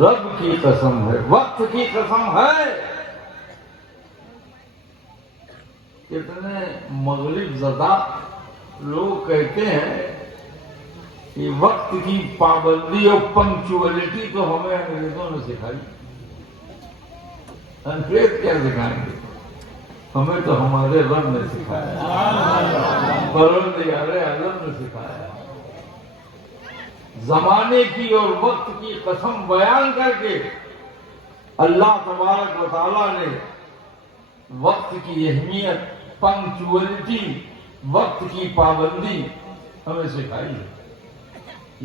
رب کی قسم ہے، وقت کی قسم ہے. کتنے مغرب زدہ لوگ کہتے ہیں کہ وقت کی پابندی اور پنکچوئلٹی تو ہمیں انگریزوں نے سکھائی. انگریز کیا سکھائیں گے؟ ہمیں تو ہمارے رب نے سکھایا، پروردگار عالم نے سکھایا. زمانے کی اور وقت کی قسم بیان کر کے اللہ تبارک و تعالیٰ نے وقت کی اہمیت، پنکچوئلٹی، وقت کی پابندی ہمیں سکھائی ہے.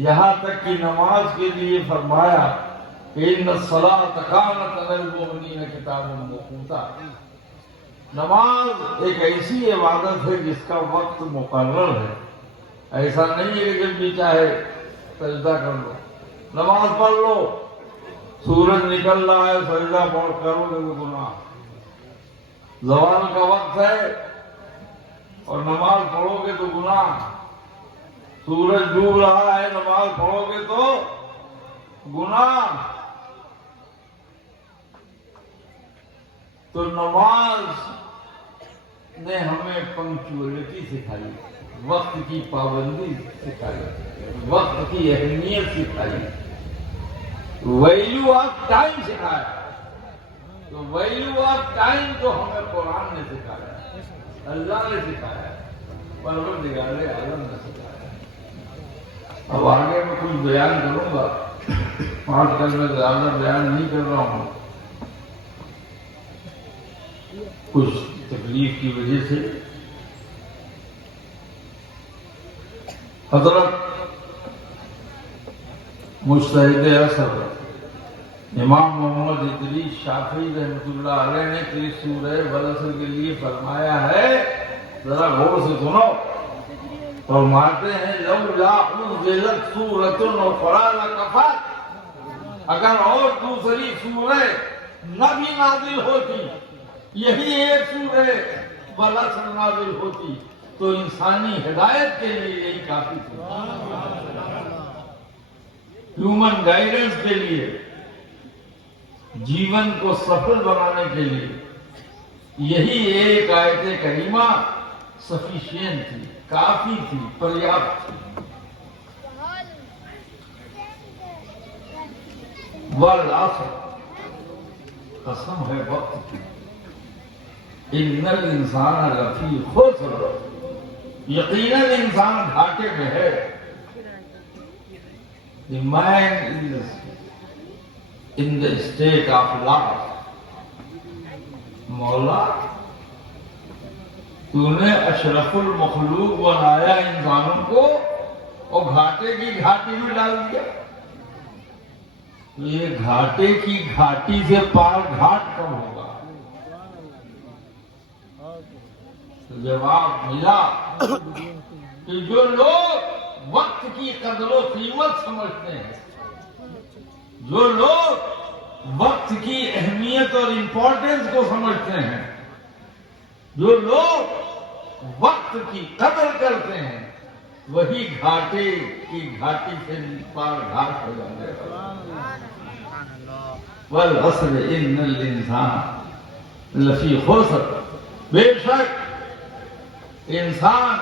یہاں تک کہ نماز کے لیے فرمایا کہ ان الصلاۃ کانت علی المؤمنین کتابا موقوتا. نماز ایک ایسی عبادت ہے جس کا وقت مقرر ہے. ایسا نہیں ہے کہ جب بھی چاہے سجدہ کر لو، نماز پڑھ لو، سورج نکل رہا ہے سجدہ پڑھ کرو گے تو گناہ. زوال کا وقت ہے اور نماز پڑھو گے تو گناہ. سورج ڈوب رہا ہے نماز پڑھو گے تو گناہ. تو نماز نے ہمیں پنکچوئلٹی سکھائی، وقت کی پابندی سکھائی، وقت کی اہمیت سکھائی، ویلیو آف ٹائم سکھایا. تو ویلیو آف ٹائم تو ہمیں قرآن نے سکھایا، اللہ نے سکھایا، پروردگار عالم نے سکھایا. اب آگے میں کچھ بیان کروں گا، آج کل میں زیادہ بیان نہیں کر رہا ہوں، کچھ تکلیف کی وجہ سے. حضرت مجتہد اثر امام محمد ادریس شافعی رحمۃ اللہ علیہ نے کہ سورہ والعصر کے لیے فرمایا ہے، ذرا غور سے سنو. فرماتے ہیں لولا انزلت سورۃ اخری لکفت، اگر اور دوسری سورہ نہ بھی نازل ہوتی، یہی ایک سورہ والعصر نازل ہوتی تو انسانی ہدایت کے لیے یہی کافی تھی. ہیومن گائیڈنس کے لیے، جیون کو سفل بنانے کے لیے یہی ایک آیت کریمہ سفیشینٹ تھی، کافی تھی، پریاپت تھی. والعصر، قسم ہے وقت کی، ان الانسان لفی خسر، یقیناً انسان گھاٹے میں ہے. The man is in the state of loss. مولا تو نے اشرف المخلوق بنایا انسانوں کو اور گھاٹے کی گھاٹی میں ڈال دیا. یہ گھاٹے کی گھاٹی سے پار گھاٹ کب ہوگا؟ جواب ملا کہ جو لوگ وقت کی قدر و قیمت سمجھتے ہیں، جو لوگ وقت کی اہمیت اور امپورٹنس کو سمجھتے ہیں، جو لوگ وقت کی قدر کرتے ہیں، وہی گھاٹے کی گھاٹی سے پار گھاٹ ہو جاتے ہیں. والعصر ان الانسان لفی خسر، بے شک انسان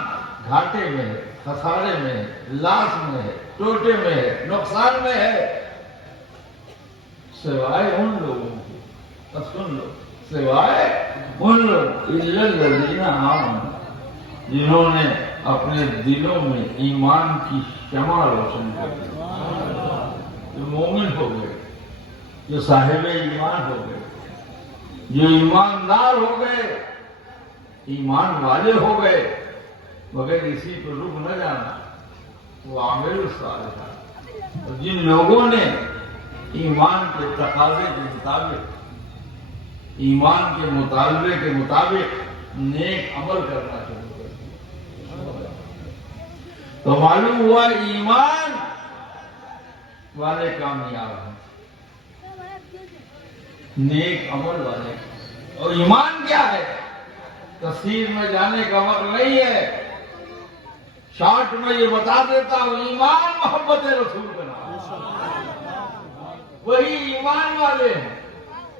گھاٹے میں ہے، خسارے میں ہے، لاس میں ہے، ٹوٹے میں ہے، نقصان میں ہے، سوائے ان لوگوں کی. سن لو، سوائے ان لوگ الا الذین آمنوا، جنہوں نے اپنے دلوں میں ایمان کی شمع روشن کر دی، جو مومن ہو گئے، جو صاحب ایمان ہو گئے، جو ایماندار ہو گئے، ایمان والے ہو گئے. مگر اسی پر رک نہ جانا، وہ عامل الصالحات. اور جن لوگوں نے ایمان کے تقاضے کے مطابق، ایمان کے مطالبے کے مطابق نیک عمل کرنا شروع کر دیا، تو معلوم ہوا ایمان والے کامیاب ہیں، نیک عمل والے. اور ایمان کیا ہے؟ تفسیر میں جانے کا وقت نہیں ہے، شارٹ میں یہ بتا دیتا ہوں، ایمان محبت رسول کا نام. وہی ایمان والے ہیں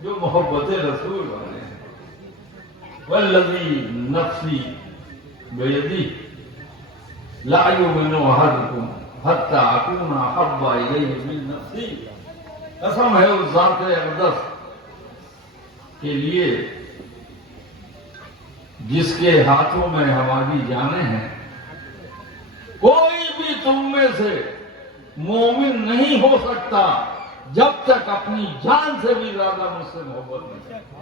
جو محبت رسول والے ہیں. والذی نفسی بیدی لا یؤمن احدکم حتی اکون احب الیہ من نفسی. قسم ہے اس ذات اقدس کے لیے جس کے ہاتھوں میں ہماری جانیں ہیں، کوئی بھی تم میں سے مومن نہیں ہو سکتا جب تک اپنی جان سے بھی زیادہ مجھ سے محبت نہیں کرتا.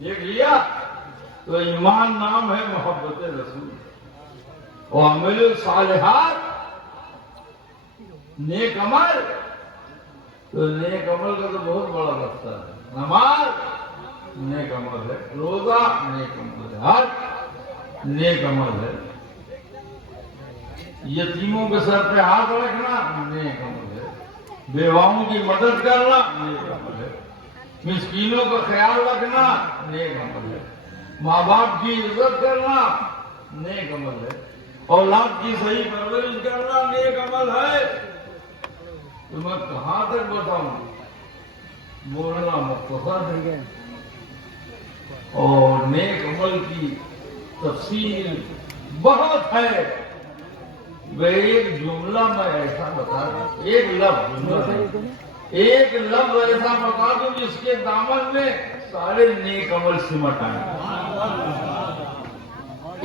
دیکھ لیا تو ایمان نام ہے محبت رسول. اور عمل صالحات نیک عمل، تو نیک عمل کا تو بہت بڑا رستہ ہے. نماز نیک عمل ہے، روزہ نیک عمل ہے، حج نیک عمل ہے، یتیموں کے سر پہ ہاتھ رکھنا نیک عمل ہے، بیواؤں کی مدد کرنا نیک عمل ہے، مسکینوں کا خیال رکھنا نیک عمل ہے، ماں باپ کی عزت کرنا نیک عمل ہے، اولاد کی صحیح پرورش کرنا نیک عمل ہے. تو میں کہاں تک بتاؤں، بولنا مختصر ہے. اور نیک عمل کی تفصیل بہت ہے. وہ ایک جملہ میں ایسا بتا دوں، ایک لفظ ایسا بتا دوں جس کے دامن میں سارے نیک عمل سمٹ آئیں.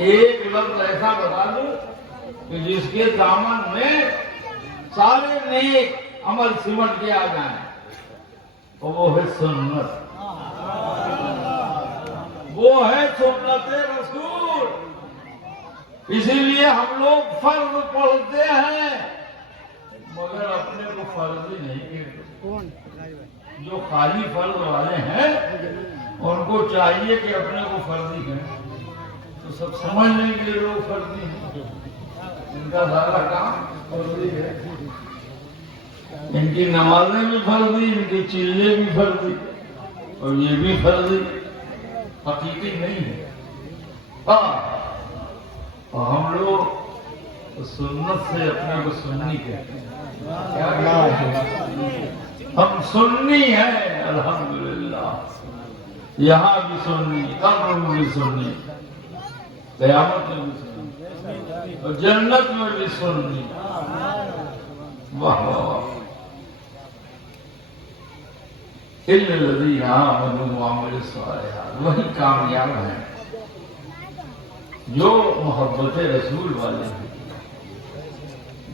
ایک لفظ ایسا بتا دوں کہ جس کے دامن میں سارے نیک عمل سمٹ کے آ جائیں، اور وہ ہے سنت. وہ ہے سنت رسول. اسی لیے ہم لوگ فرض پڑھتے ہیں مگر اپنے کو فرض ہی نہیں کہتے. جو خالی فرض والے ہیں ان کو چاہیے کہ اپنے کو فرضی کہیں، تو سب سمجھ لیں کہ لوگ فرضی ہیں. ان کا سارا کام فرضی ہے. ان کی نمازیں بھی فرضی، ان کی چیزیں بھی فرضی، اور یہ بھی فرضی، حقیقی نہیں ہے. اور ہم لوگ سنت سے اپنے کو سنی کہتے ہیں. ہم سنی ہیں الحمدللہ. یہاں بھی سنی، قبر میں بھی سنی، قیامت میں بھی سنی، اور جنت میں بھی سنی. واہ واہ. الا الذین آمنوا وعملوا الصالحات، وہی کامیاب ہیں جو محبت رسول والے ہیں،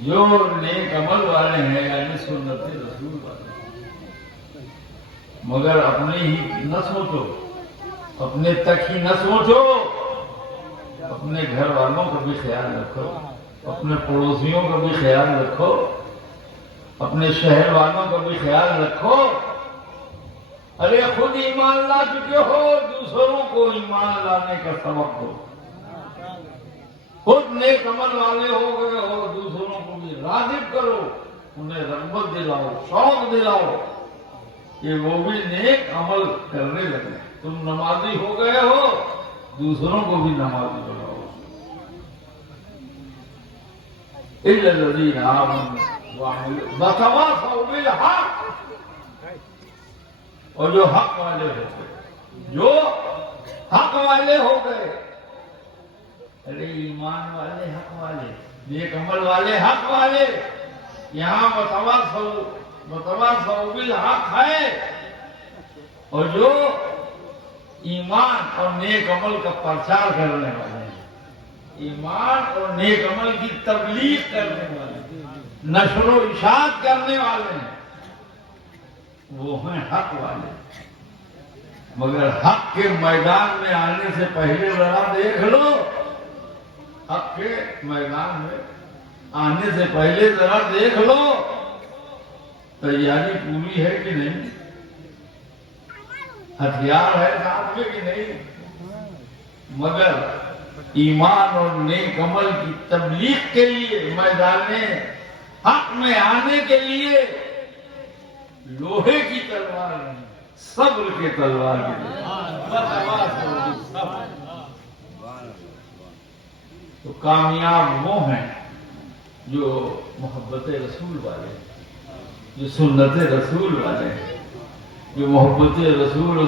جو نیک عمل والے ہیں، یعنی سنت رسول والے ہیں. مگر اپنے ہی نہ سوچو، اپنے تک ہی نہ سوچو، اپنے گھر والوں کا بھی خیال رکھو، اپنے پڑوسیوں کا بھی خیال رکھو، اپنے شہر والوں کا بھی خیال رکھو. ارے خود ایمان لا چکے ہو، دوسروں کو ایمان لانے کا سبق دو. خود نیک عمل والے ہو گئے ہو، دوسروں کو بھی راغب کرو، انہیں رغبت دلاؤ، شوق دلاؤ کہ وہ بھی نیک عمل کرنے لگے. تم نمازی ہو گئے ہو، دوسروں کو بھی نمازی بناؤ. الا الذین آمنوا وتواصوا بالحق. اور جو حق والے ہو گئے، جو حق والے ہو گئے. ارے ایمان والے حق والے، نیک عمل والے حق والے. یہاں وتواصوا بالحق ہے. اور جو ایمان اور نیک عمل کا پرچار کرنے والے ہیں، ایمان اور نیک عمل کی تبلیغ کرنے والے ہیں، نشر و اشاعت کرنے والے ہیں، وہ ہیں حق والے. مگر حق کے میدان میں آنے سے پہلے ذرا دیکھ لو، حق کے میدان میں آنے سے پہلے ذرا دیکھ لو تیاری پوری ہے کہ نہیں، ہتھیار ہے ساتھ میں کہ نہیں. مگر ایمان اور نیک عمل کی تبلیغ کے لیے، میدان حق میں آنے کے لیے لوہے کی تلوار نہیں، صبر کے تلوار کی. تو کامیاب وہ ہیں جو محبت رسول والے ہیں. جو سنت رسول والے ہیں، جو محبت رسول